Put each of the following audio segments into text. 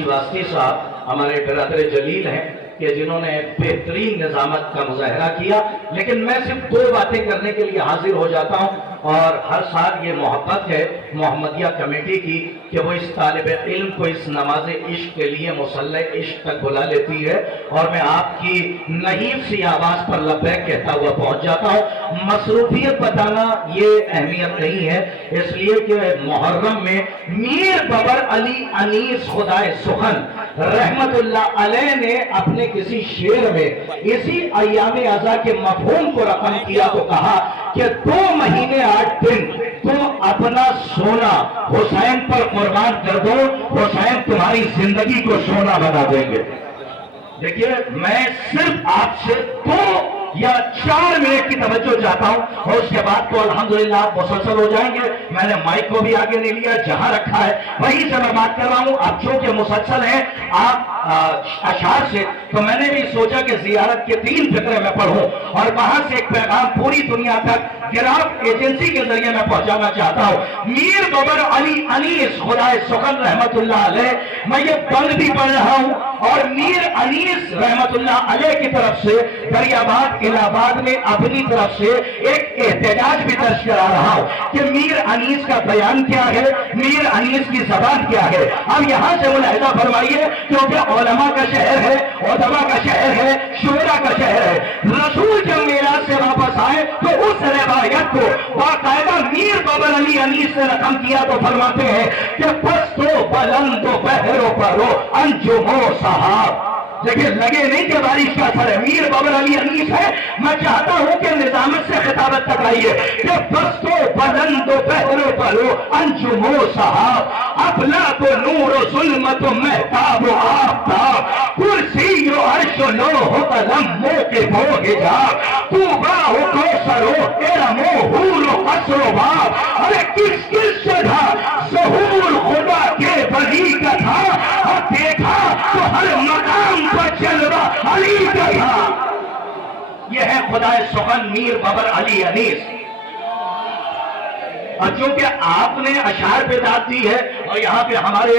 شیواستی صاحب ہمارے برادر جلیل ہیں کہ جنہوں نے بہترین نظامت کا مظاہرہ کیا، لیکن میں صرف 2 باتیں کرنے کے لیے حاضر ہو جاتا ہوں، اور ہر سال یہ محبت ہے محمدیہ کمیٹی کی کہ وہ اس طالب علم کو اس نماز عشق کے لیے مصلی عشق تک بلا لیتی ہے، اور میں آپ کی نحیف سی آواز پر لبیک کہتا ہوا پہنچ جاتا ہوں۔ مصروفیت بتانا یہ اہمیت نہیں ہے، اس لیے کہ محرم میں میر ببر علی انیس خدائے سخن رحمت اللہ علیہ نے اپنے کسی شعر میں اسی ایام اعضاء کے مفہوم کو رقم کیا تو کہا کہ 2 مہینے 8 دن تم اپنا سونا حسین پر قربان کر دو، حسین تمہاری زندگی کو سونا بنا دیں گے۔ دیکھیے میں صرف آپ سے 2 یا 4 منٹ کی توجہ چاہتا ہوں، اور اس کے بعد تو الحمدللہ آپ مسلسل ہو جائیں گے۔ میں نے مائک کو بھی آگے نہیں لیا، جہاں رکھا ہے وہیں سے میں بات کر رہا ہوں۔ اب چونکہ مسلسل ہیں آپ اشعار سے، تو میں نے بھی سوچا کہ زیارت کے 3 فقرے میں پڑھوں، اور وہاں سے ایک پیغام پوری دنیا تک گراف ایجنسی کے ذریعے میں پہنچانا چاہتا ہوں۔ میر ببر علی انیس خدائے سخن رحمت اللہ علیہ، میں یہ بند بھی پڑھ رہا ہوں، اور میر انیس رحمت اللہ علیہ کی طرف سے دریاباد الہ آباد میں اپنی طرف سے ایک احتجاج بھی درج کرا رہا ہوں کہ میر انیس کا بیان کیا ہے، میر انیس کی زبان کیا ہے۔ اب یہاں سے ملاحظہ فرمائیے، کیونکہ علماء کا شہر ہے، ادبا کا شہر ہے، شعراء کا شہر ہے۔ رسول جب معراج سے واپس آئے تو اس روایت کو باقاعدہ میر ببر علی انیس نے رقم کیا تو فرماتے ہیں کہ پستو بلند و بحر و پرو انجمو صحاب۔ دیکھیں لگے نہیں کہ بارش کا اثر ہے، میر ببر علی انیس ہے۔ میں چاہتا ہوں کہ نظامت سے خطابت تک آئیے کہ پستو بلند و بحر و پرو انجمو صحاب، افلاک و نور و ظلمت و مہتاب و آفتاب، کرسی و عرش و لوح و قلم موقف و حجاب، طوبا و کوثر و ارم و حور و قصر و باب۔ ارے کس کس سے تھا ظہور خدا کے ولی کا تھا، اور دیکھا تو ہر مقام پر جلوہ علی کا تھا۔ یہ ہے خدائے سخن میر ببر علی انیس۔ اور چونکہ آپ نے اشعار پہ داد دی ہے، اور یہاں پہ ہمارے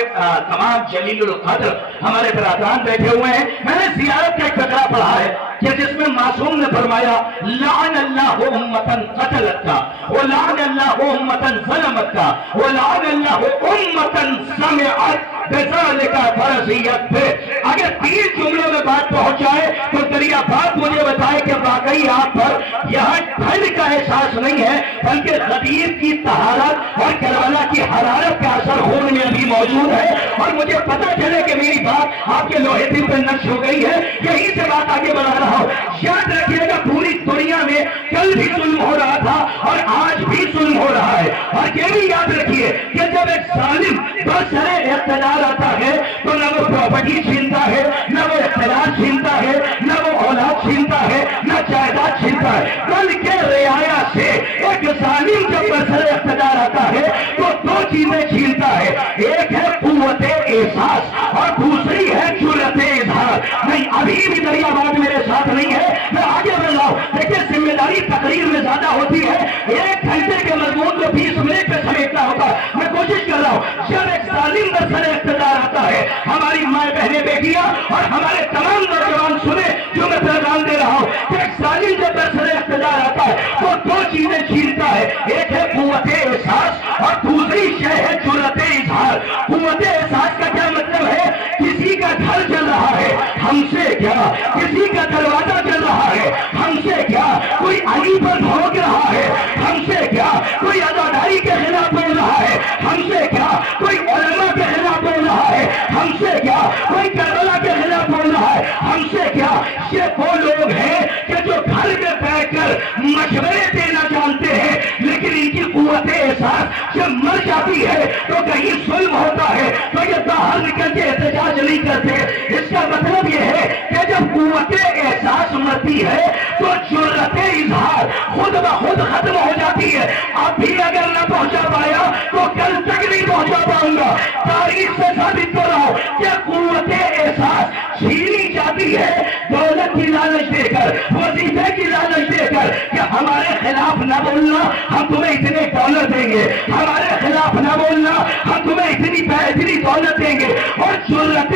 تمام جلیل القدر ہمارے برادران بیٹھے ہوئے ہیں، میں نے زیارت کا ایک فقرہ پڑھا ہے کہ جس میں معصوم نے فرمایا لعن اللہ امتن قتلت کا، ولعن اللہ امتن ظلمت کا، ولعن اللہ امتن سمعت بذالک فرضیت پہ۔ اگر 3 جملوں میں بات پہنچ جائے تو دریا بات مجھے بتائے کہ واقعی آپ پر یہاں ٹھنڈ کا احساس نہیں ہے، بلکہ غدیر کی طہارت اور کربلا کی حرارت کا اثر خون میں ابھی موجود ہے، اور مجھے پتہ چلے کہ میری بات آپ کے لوہے دل پہ نقش ہو گئی ہے، یہیں سے بات آگے بڑھا رہا ہوں۔ یاد رکھیے گا پوری دنیا میں کل بھی ظلم ہو رہا تھا اور آج بھی ظلم ہو رہا ہے، اور یہ بھی یاد رکھیے کہ جب ایک ظالم برسر اقتدار آتا ہے تو نہ وہ پراپرٹی چھینتا ہے، نہ وہ اقتدار چھینتا ہے، نہ وہ اولاد چھینتا ہے، نہ جائیداد چھینتا ہے، بلکہ رعایا سے ایک ظالم جب برسر اقتدار آتا ہے تو 2 چیزیں چھینتا ہے، ایک ہے قوت احساس اور دوسری ہے جرأت اظہار۔ نہیں ابھی بھی دریا باد میرے ساتھ نہیں ہے، میں آگے بڑھ رہا ہوں۔ دیکھیں ذمہ داری تقریر میں زیادہ ہوتی ہے، 1 گھنٹے کے مضمون کو 20 منٹ پہ سمیٹنا ہوگا، میں کوشش کر رہا ہوں۔ جب ایک ظالم برسر اقتدار آتا ہے، ہماری مائیں بہنیں بیٹیاں اور ہمارے تمام نوجوان سنیں جو میں پیغام دے رہا ہوں کہ ایک ظالم جب برسر اقتدار آتا ہے تو 2 چیزیں چھینتا ہے، ایک ہے قوت احساس اور دوسری شے ہے جرأت اظہار۔ قوت احساس کا کیا مطلب ہے؟ کسی کا گھر چل رہا ہے، ہم سے کیا؟ کسی کا دروازہ چل رہا ہے، ہم سے کیا؟ کوئی علی پر بھونک رہا ہے، ہم سے کیا؟ کوئی عزاداری کے خلاف بول رہا ہے، ہم سے کیا؟ کوئی علماء کے خلاف بول رہا ہے، ہم سے کیا؟ کوئی کربلا کے خلاف بول رہا ہے، ہم سے کیا؟ یہ وہ لوگ ہیں کہ جو گھر میں بیٹھ کر مشورے دینا جانتے ہیں، لیکن ان کی قوت احساس جب مر جاتی ہے تو کہیں ظلم ہوتا ہے تو یہ باہر نکل کے احتجاج نہیں کرتے۔ اس کا مطلب یہ ہے کہ جب قوت احساس مرتی ہے تو جرأت اظہار خود بخود ختم ہو جاتی ہے۔ اب بھی اگر نہ پہنچا پایا تو کل تک نہیں پہنچا پاؤں گا۔ تاریخ سے ثابت کر رہا ہوں کہ قوت احساس چھینی جاتی ہے دولت کی لالچ دے کر، وظیفے کی لالچ دے کر کہ ہمارے خلاف نہ بولنا، ہم تمہیں اتنے ڈالر دیں گے، ہمارے خلاف نہ بولنا، ہم تمہیں اتنی دولت دیں گے۔ اور جرأت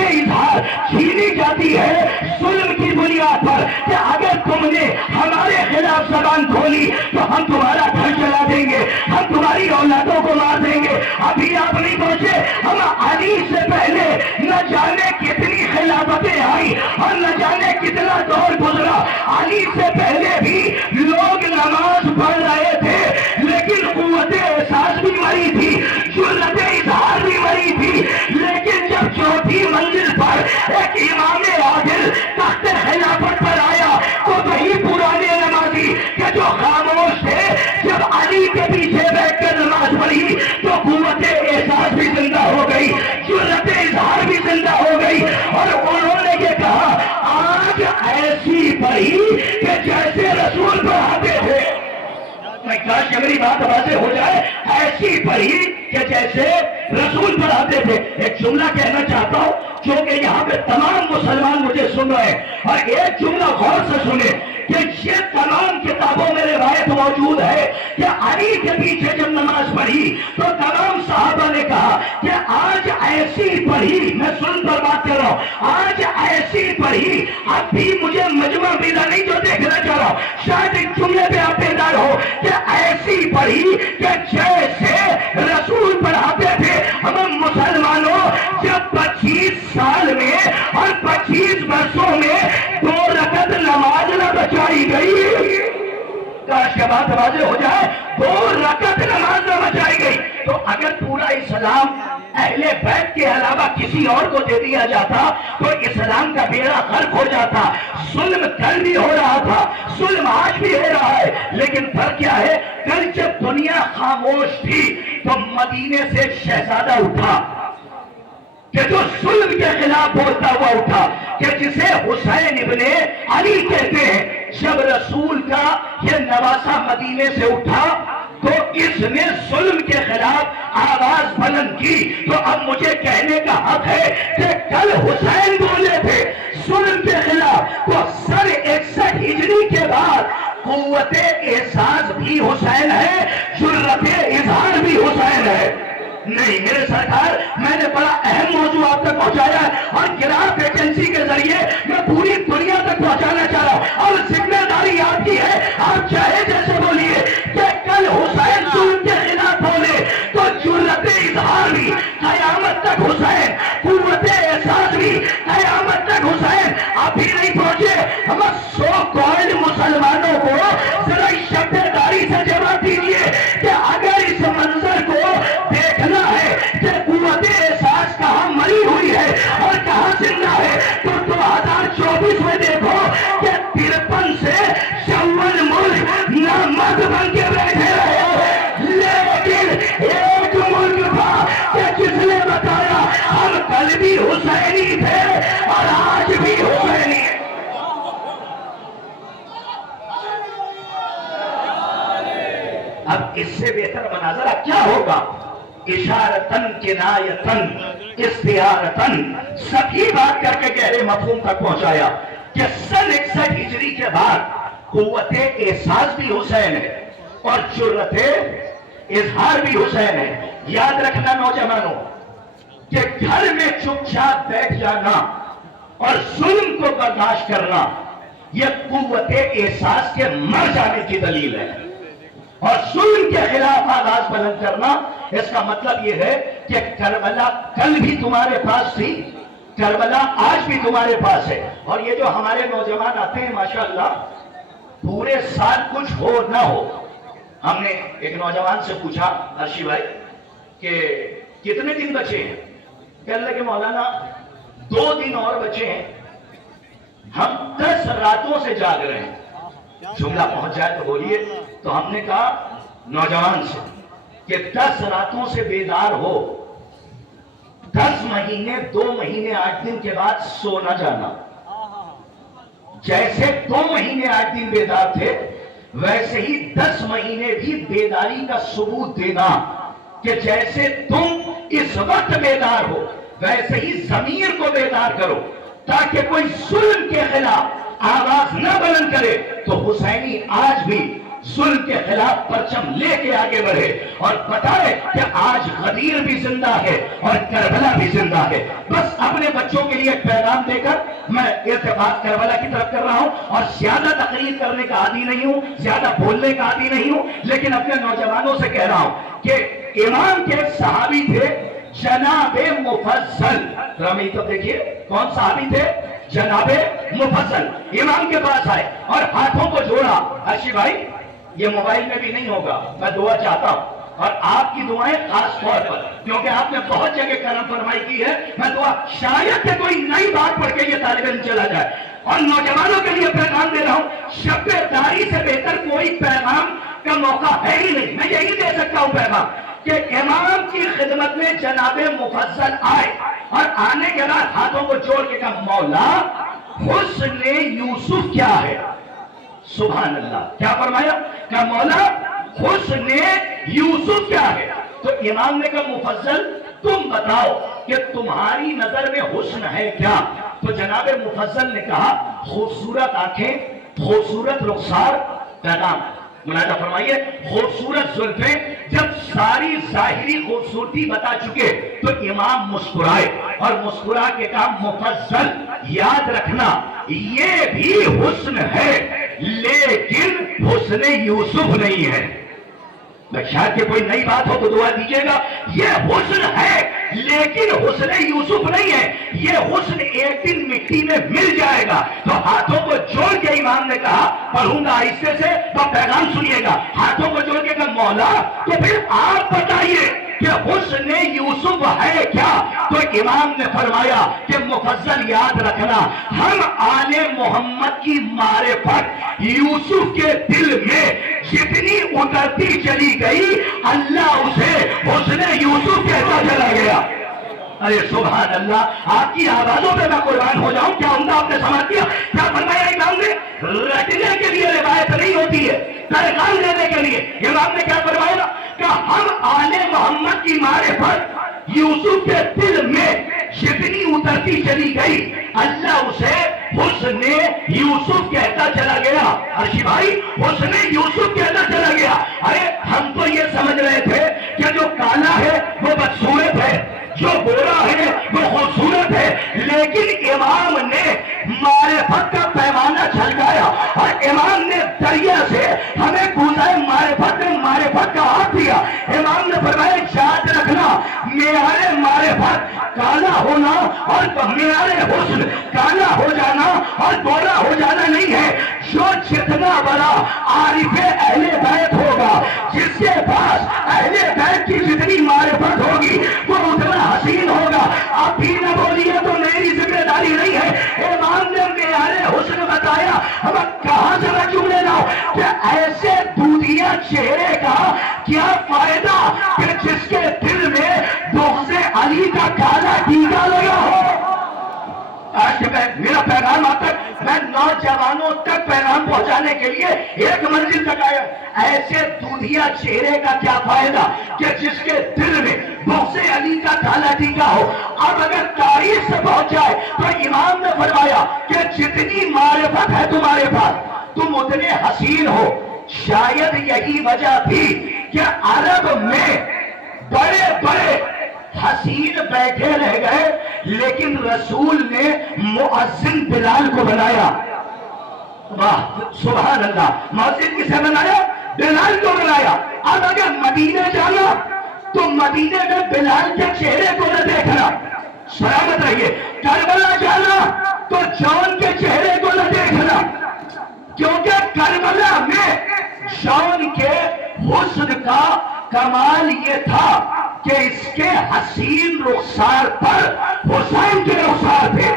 کہ اگر تم نے ہمارے خلاف زبان کھولی تو ہم تمہارا گھر جلا دیں گے، ہم تمہاری اولادوں کو مار دیں گے۔ ابھی آپ نہیں پہنچے، ہم علی سے پہلے نہ جانے کتنی خلافتیں آئی اور نہ جانے کتنا دور گزرا۔ علی سے پہلے بھی لوگ نماز پڑھ رہے تھے لیکن قوت احساس بھی مری تھی، جرأت اظہار بھی مری تھی، لیکن جب چوتھی منزل پر ایک امام عادل تخت خلافت پر آیا تو وہی پرانے نمازی کہ جو خاموش تھے جب علی کے پیچھے بیٹھ کر نماز پڑھی تو قوت احساس بھی زندہ ہو گئی، جرأت اظہار بھی زندہ ہو گئی، اور انہوں نے یہ کہا آج ایسی پڑھی کہ جیسے رسول پڑھاتے تھے۔ میں کاش کہ میری بات واضح ہو جائے، ایسی پڑھی کہ جیسے رسول پڑھاتے تھے۔ ایک جملہ کہنا چاہتا ہوں کیونکہ یہاں پہ تمام مسلمان مجھے سن رہے ہیں، اور ایک جملہ غور سے سنیں کہ یہ تمام کتابوں میں روایت موجود ہے کہ علی کے پیچھے جب نماز پڑھی تو تمام صحابہ نے کہا کہ آج ایسی پڑھی، میں سن پر بات کر رہا ہوں، آج ایسی پڑھی، اب بھی مجھے مجمع بیدہ نہیں جو دیکھنا چاہ رہا ہوں، شاید ایک جملے پہ آپ بیدار ہو کہ ایسی پڑھی کہ جیسے رسول پڑھاتے تھے۔ ہم مسلمانوں جب 25 سال میں اور 25 برسوں میں 2 رکعت نماز نہ بچائی گئی، کاش کہ بات واضح ہو جائے، 2 رکعت نماز نہ بچائی گئی، تو اگر پورا اسلام اہل بیت کے علاوہ کسی اور کو دے دیا جاتا تو اسلام کا بیڑا غرق ہو جاتا۔ ظلم کل بھی ہو رہا تھا، ظلم آج بھی ہو رہا ہے، لیکن فرق کیا ہے؟ کل جب دنیا خاموش تھی تو مدینے سے ایک شہزادہ اٹھا کہ جو ظلم کے خلاف بولتا ہوا اٹھا، کہ جسے حسین ابن علی کہتے ہیں۔ جب رسول کا یہ نواسہ مدینے سے اٹھا تو اس نے ظلم کے خلاف آواز بلند کی، تو اب مجھے کہنے کا حق ہے کہ کل حسین بولے تھے ظلم کے خلاف، تو سن 61 ہجری کے بعد قوت احساس بھی حسین ہے، جرأت اظہار بھی حسین ہے۔ نہیں میرے سرکار، میں نے بڑا اہم موضوع آپ تک پہنچایا ہے اور گراف ایجنسی کے ذریعے میں پوری دنیا تک پہنچانا چاہ رہا ہوں، اور ذمہ داری آپ کی ہے، آپ چاہے جیسے بولیے کہ کل حسین ظلم کے خلاف بولے تو جرأت اظہار بھی قیامت تک حسین، قوت احساس بھی قیامت تک حسین۔ آپ بھی نہیں پہنچے، ہم 100 کالڈ مسلمانوں کو ذرا شبد داری سے جواب دیجیے کہ اگر اس منظر کو دیکھنا ہے کہ قوت احساس کہاں مری ہوئی ہے اور کہاں زندہ ہے تو 2024 میں دیکھو کہ 53 سے 54 ملک نامرد بن کے بیٹھے رہے، لیکن ایک ملک تھا کہ جس نے بتایا ہم کل بھی حسینی تھے اور آج بھی حسینی ہیں۔ اب اس سے بہتر مناظرہ کیا ہوگا؟ اشارتن کنایتن استعارتن سبھی بات کر کے گہرے مفہوم تک پہنچایا کہ سن 61 ہجری کے بعد قوت احساس بھی حسین ہے اور جرأت اظہار بھی حسین ہے۔ یاد رکھنا نوجوانوں کہ گھر میں چپ چاپ بیٹھ جانا اور ظلم کو برداشت کرنا یہ قوت احساس کے مر جانے کی دلیل ہے، اور ظلم کے خلاف آواز بلند کرنا اس کا مطلب یہ ہے کہ کربلا کل بھی تمہارے پاس تھی، کربلا آج بھی تمہارے پاس ہے۔ اور یہ جو ہمارے نوجوان آتے ہیں ماشاءاللہ پورے سال کچھ ہو نہ ہو، ہم نے ایک نوجوان سے پوچھا ارشی بھائی کہ کتنے دن بچے ہیں؟ کہنے لگے مولانا 2 دن اور بچے ہیں، ہم 10 راتوں سے جاگ رہے ہیں۔ جملہ پہنچ جائے تو بولیے۔ تو ہم نے کہا نوجوان سے کہ 10 راتوں سے بیدار ہو، 10 مہینے 2 مہینے 8 دن کے بعد سو نہ جانا۔ جیسے 2 مہینے 8 دن بیدار تھے ویسے ہی 10 مہینے بھی بیداری کا ثبوت دینا کہ جیسے تم اس وقت بیدار ہو ویسے ہی ضمیر کو بیدار کرو تاکہ کوئی ظلم کے خلاف آواز نہ بلند کرے۔ تو حسینی آج بھی ظلم کے خلاف پرچم لے کے آگے بڑھے اور بتائے کہ آج غدیر بھی زندہ ہے اور کربلا بھی زندہ ہے. بس اپنے بچوں کے لیے ایک پیغام دے کر میں ارتباط کربلا کی طرف کر رہا ہوں, اور زیادہ تقریر کرنے کا عادی نہیں ہوں, زیادہ بولنے کا عادی نہیں ہوں, لیکن اپنے نوجوانوں سے کہہ رہا ہوں کہ امام کے صحابی تھے جناب مفضل. رمی تو دیکھیے کون صحابی تھے؟ جناب مفضل. امام کے پاس آئے اور ہاتھوں کو جوڑا. ارشی بھائی یہ موبائل میں بھی نہیں ہوگا, میں دعا چاہتا ہوں اور آپ کی دعائیں خاص طور پر, کیونکہ آپ نے بہت جگہ کرم فرمائی کی ہے. میں دعا شاید کہ کوئی نئی بات پڑھ کے یہ طالب علم چلا جائے. اور نوجوانوں کے لیے پیغام دے رہا ہوں, شب داری سے بہتر کوئی پیغام کا موقع ہے ہی نہیں. میں یہی دے سکتا ہوں پیغام کہ امام کی خدمت میں جناب مفضل آئے اور آنے کے بعد ہاتھوں کو جوڑ کے کہا مولا حسن یوسف کیا ہے؟ سبحان اللہ. کیا فرمایا؟ کہ مولا حسن یوسف کیا ہے؟ تو امام نے کہا مفضل تم بتاؤ کہ تمہاری نظر میں حسن ہے کیا؟ تو جناب مفضل نے کہا خوبصورت آنکھیں, خوبصورت رخسار. پیغام ملاحظہ فرمائیے, خوبصورت زلفیں. جب ساری ظاہری خوبصورتی بتا چکے تو امام مسکرائے اور مسکرا کے کہا مفضل یاد رکھنا یہ بھی حسن ہے لیکن حسن یوسف نہیں ہے. شاید کہ کوئی نئی بات ہو تو دعا دیجیے گا. یہ حسن ہے لیکن حسن یوسف نہیں ہے. یہ حسن ایک دن مٹی میں مل جائے گا. تو ہاتھوں کو جوڑ کے امام نے کہا, پڑھوں گا آہستہ سے تو پیغام سنیے گا. ہاتھوں کو جوڑ کے کہا مولا تو پھر آپ بتائیے کہ حسن یوسف ہے کیا؟ تو امام نے فرمایا کہ مفضل یاد رکھنا ہم آل محمد کی معرفت یوسف کے دل میں جتنی اترتی چلی گئی اللہ اسے حسن یوسف کہتا چلا گیا. ارے سبحان اللہ, آپ کی آوازوں پہ میں قربان ہو جاؤں. کیا عمدہ آپ نے سمجھ دیا؟ کیا فرمایا امام نے؟ رٹنے کے لیے روایت نہیں ہوتی ہے, پیغام دینے کے لیے. امام نے کیا فرمایا کہ ہم آل محمد کی معرفت یوسف کے دل میں جتنی اترتی چلی گئی اللہ اسے حسن یوسف کہتا چلا گیا. ارشی بھائی حسن یوسف کہتا چلا گیا. ارے ہم تو یہ سمجھ رہے تھے کہ جو کالا ہے وہ بدصورت ہے, جو گورا ہے وہ خوبصورت ہے, لیکن امام نے معرفت کا پیمانہ چھلکایا اور امام نے دریا سے ہمیں کوزہ معرفت کا ہاتھ دیا. امام نے فرمایا یاد رکھنا معیار معرفت کالا ہونا اور معیار حسن کالا ہو جانا اور گورا ہو جانا نہیں ہے. جو جتنا بڑا عارف اہل بیت ہوگا, جس کے پاس اہل بیت کی جتنی معرفت ہوگی وہ اتنا حسین ہوگا. آپ بھی نہ بولیے تو میری ذمہ داری نہیں ہے. امام نے معیار حسن بتایا. اب کہاں سے میں کیوں لے لاؤں کہ ایسے دودھیا چہرے کا کیا فائدہ کہ جس کے دل میں بغض علی کا کالا ٹیکا لگا ہو. آج میرا پیغام آپ تک, میں نوجوانوں تک پیغام پہنچانے کے لیے ایک منزل تک آیا. ایسے دودھیا چہرے کا کیا فائدہ کہ جس کے دل میں بغض علی کا کالا ٹیکا ہو. اب اگر تاریخ سے پہنچ جائے تو امام نے فرمایا کہ جتنی معرفت ہے تمہارے پاس تم اتنے حسین ہو. شاید یہی وجہ تھی کہ عرب میں بڑے بڑے حسین بیٹھے رہ گئے لیکن رسول نے مؤذن بلال کو بنایا. واہ سبحان اللہ, مؤذن کسے بنایا؟ بلال کو بنایا. اب اگر مدینے جانا تو مدینے میں بلال کے چہرے کو نہ دیکھنا, سلامت رہیے. کربلا جانا تو جون کے چہرے کو نہ دیکھنا, کیونکہ کربلا میں جون کے حسن کا کمال یہ تھا کہ اس کے حسین رخسار پر حسین کے رخسار تھے.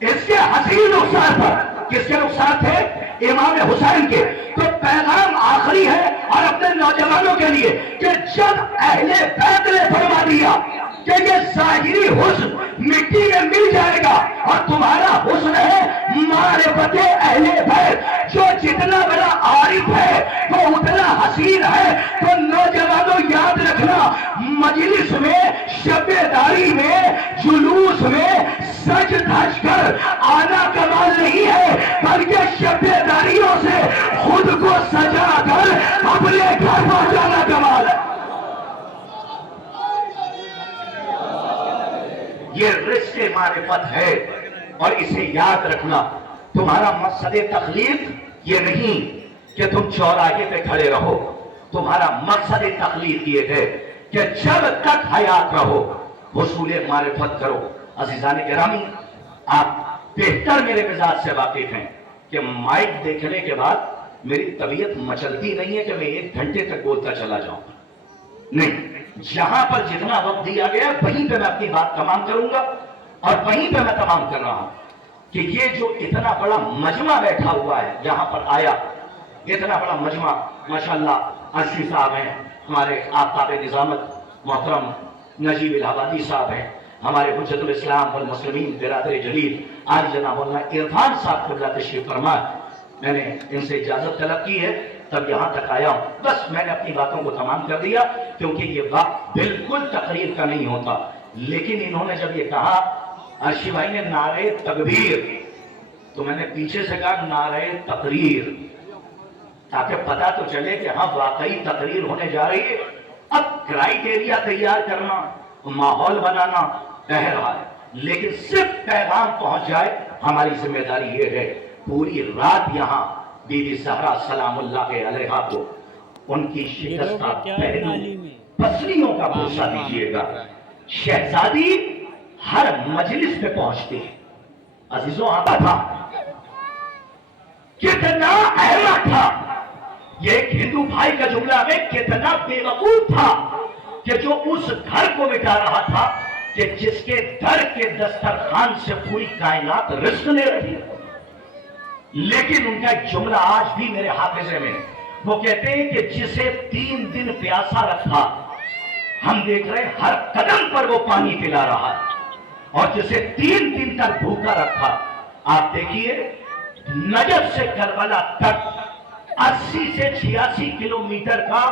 اس کے حسین رخسار پر کس کے رخسار تھے؟ امام حسین کے. تو پیغام آخری ہے اور اپنے نوجوانوں کے لیے کہ جب اہل بیت نے فرما دیا کہ یہ ظاہری حسن مٹی میں مل جائے گا اور تمہارا حسن ہے معرفت اہل بیت, جو جتنا بڑا عارف ہے وہ اتنا حسین ہے. تو نوجوانوں یاد رکھنا مجلس میں, شب داری میں, جلوس میں سج دھج کر آنا کمال نہیں ہے, بلکہ شب داریوں سے خود کو سج رزق معرفت ہے. اور اسے یاد رکھنا، تمہارا مقصد تخلیق یہ نہیں کہ تم چوراہے پہ کھڑے رہو. تمہارا مقصد تخلیق یہ ہے کہ جب تک حیات رہو حصول معرفت کرو. عزیزان گرامی، آپ بہتر میرے مزاج سے واقف ہیں کہ مائک دیکھنے کے بعد میری طبیعت مچلتی نہیں ہے کہ میں 1 گھنٹے تک بولتا چلا جاؤں. نہیں، جہاں پر جتنا وقت دیا گیا وہیں پہ میں اپنی بات تمام کروں گا، اور وہیں پہ میں تمام کر رہا ہوں کہ یہ جو اتنا بڑا مجمع بیٹھا ہوا ہے یہاں پر آیا، اتنا بڑا مجمع، ماشاءاللہ عرشی صاحب ہیں، ہمارے آفتاب نظامت محترم نجیب الہبادی صاحب ہیں، ہمارے حجت الاسلام والمسلمین برادر جلیل آج جناب مولانا عرفان صاحب قبلہ تشریف فرما. میں نے ان سے اجازت طلب کی ہے تب یہاں تک آیا ہوں. بس میں نے اپنی باتوں کو تمام کر دیا کیونکہ یہ وقت بالکل تقریر کا نہیں ہوتا. لیکن انہوں نے جب یہ کہا عرشی بھائی نے نعرہ تکبیر، تو میں نے پیچھے سے کہا نعرہ تقریر، تاکہ پتہ تو چلے کہ ہاں واقعی تقریر ہونے جا رہی ہے. اب کرائیٹیریا تیار کرنا، ماحول بنانا کہہ رہا ہے، لیکن صرف پیغام پہنچ جائے ہماری ذمہ داری یہ ہے. پوری رات یہاں بی بی زہرا سلام اللہ علیہا کو ان کی شکستہ پہلو پسلیوں کا بوسہ دیجیے گا. شہزادی ہر مجلس پہ پہنچتے ہیں. عزیزوں آتا تھا، کتنا احمد تھا یہ ایک ہندو بھائی کا جملہ میں، کتنا بے وقوف تھا کہ جو اس گھر کو مٹا رہا تھا کہ جس کے در کے دسترخوان سے پوری کائنات رزق لے رہی ہے. لیکن ان کا ایک جملہ آج بھی میرے حافظے میں، وہ کہتے ہیں کہ جسے 3 دن پیاسا رکھا ہم دیکھ رہے ہیں ہر قدم پر وہ پانی پلا رہا ہے، اور جسے 3 دن تک بھوکا رکھا آپ دیکھیے نجف سے کربلا تک 80 سے 86 کلومیٹر کا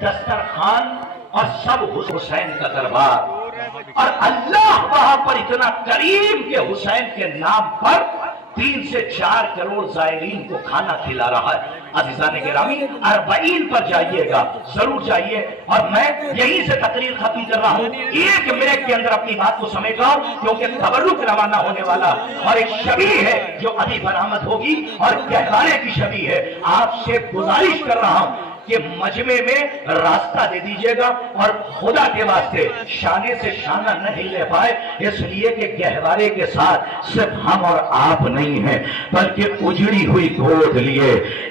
دسترخوان اور سب حسین کا دربار، اور اللہ وہاں پر اتنا کریم کہ حسین کے نام پر 3 سے 4 کروڑ زائرین کو کھانا کھلا رہا ہے. عزیزان گرامی 40 پر جائیے گا، ضرور جائیے. اور میں یہیں سے تقریر ختم کر رہا ہوں، 1 منٹ کے اندر اپنی بات کو سمیٹ رہا ہوں کیونکہ تبرک روانہ ہونے والا اور ایک شبیہ ہے جو ابھی برآمد ہوگی اور گہوارے کی شبیہ ہے. آپ سے گزارش کر رہا ہوں کہ مجمع میں راستہ دے دیجئے گا، اور خدا کے واسطے شانے سے شانہ نہیں لے پائے اس لیے کہ گہوارے کے ساتھ صرف ہم اور آپ نہیں ہیں بلکہ اجڑی ہوئی گود لیے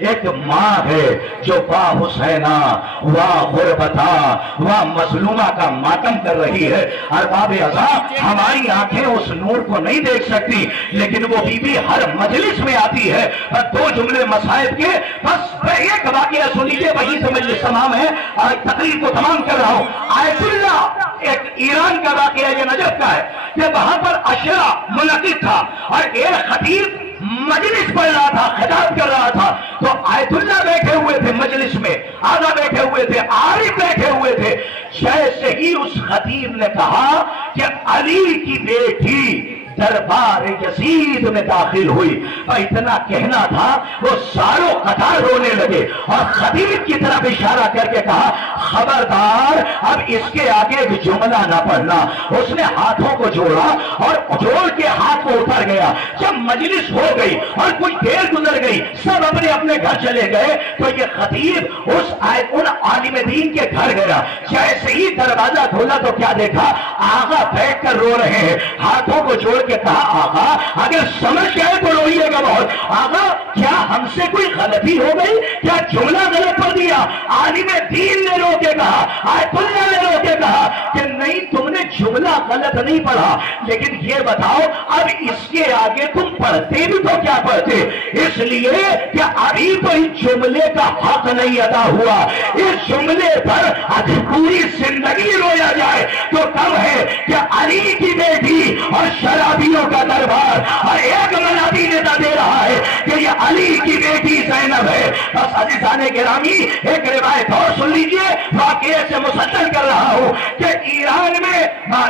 ایک ماں ہے جو وا حسینہ وا غربتا وا مظلومہ کا ماتم کر رہی ہے. ارباب ازاں ہماری آنکھیں اس نور کو نہیں دیکھ سکتی، لیکن وہ بی بی ہر مجلس میں آتی ہے. 2 جملے مصائب کے، بس ایک واقعہ سنیے وہیں سے مجلس تمام ہے اور تقریر کو تمام کر رہا ہوں. آیت اللہ ایک ایران کا واقعہ یہ نجف کا ہے کہ وہاں پر عشرہ منعقد تھا اور ایک خطیب مجلس پڑھ رہا تھا، خطاب کر رہا تھا، تو آیت اللہ بیٹھے ہوئے تھے مجلس میں، آگا بیٹھے ہوئے تھے، عارف بیٹھے ہوئے تھے. جیسے ہی اس خطیب نے کہا کہ علی کی بیٹی دربار یزید میں داخل ہوئی، اور اتنا کہنا تھا وہ ساروں قطار رونے لگے، اور خطیب کی طرف اشارہ کر کے کہا خبردار اب اس کے آگے ایک جملہ نہ پڑھنا. اس نے ہاتھوں کو جوڑا اور جوڑ کے ہاتھ کو اتر گیا. جب مجلس ہو گئی اور کچھ دیر گزر گئی، سب اپنے اپنے گھر چلے گئے، تو یہ خطیب ان عالم دین کے گھر گیا. جیسے ہی دروازہ کھولا تو کیا دیکھا؟ آغا بیٹھ کر رو رہے ہیں، ہاتھوں کو جوڑ کے کہا آقا اگر سمجھ گئے تو روئیے گا بہت. آقا کیا ہم سے کوئی غلطی ہو گئی؟ کیا جملہ غلط پڑھ دیا؟ عالم دین نے رو کے کہا، آیت اللہ نے رو کے کہا کہ نہیں تم نے جملہ غلط نہیں پڑھا، لیکن یہ بتاؤ اب اس کے آگے تم پڑھتے بھی تو کیا پڑھتے؟ اس لیے کہ ابھی تو اس جملے کا حق نہیں ادا ہوا. اس جملے پر پوری زندگی رویا جائے تو کم ہے کہ علی کی بیٹی اور شرابیوں کا دربار، اور ایک منادی نیتا دے رہا ہے کہ یہ علی کی بیٹی زینب ہے. بس عزیزان گرامی ایک روایت اور سن لیجئے، واقعے سے مسلسل کر رہا ہوں کہ ایران میں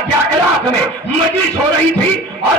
یا عراق میں مجلس ہو رہی تھی. اور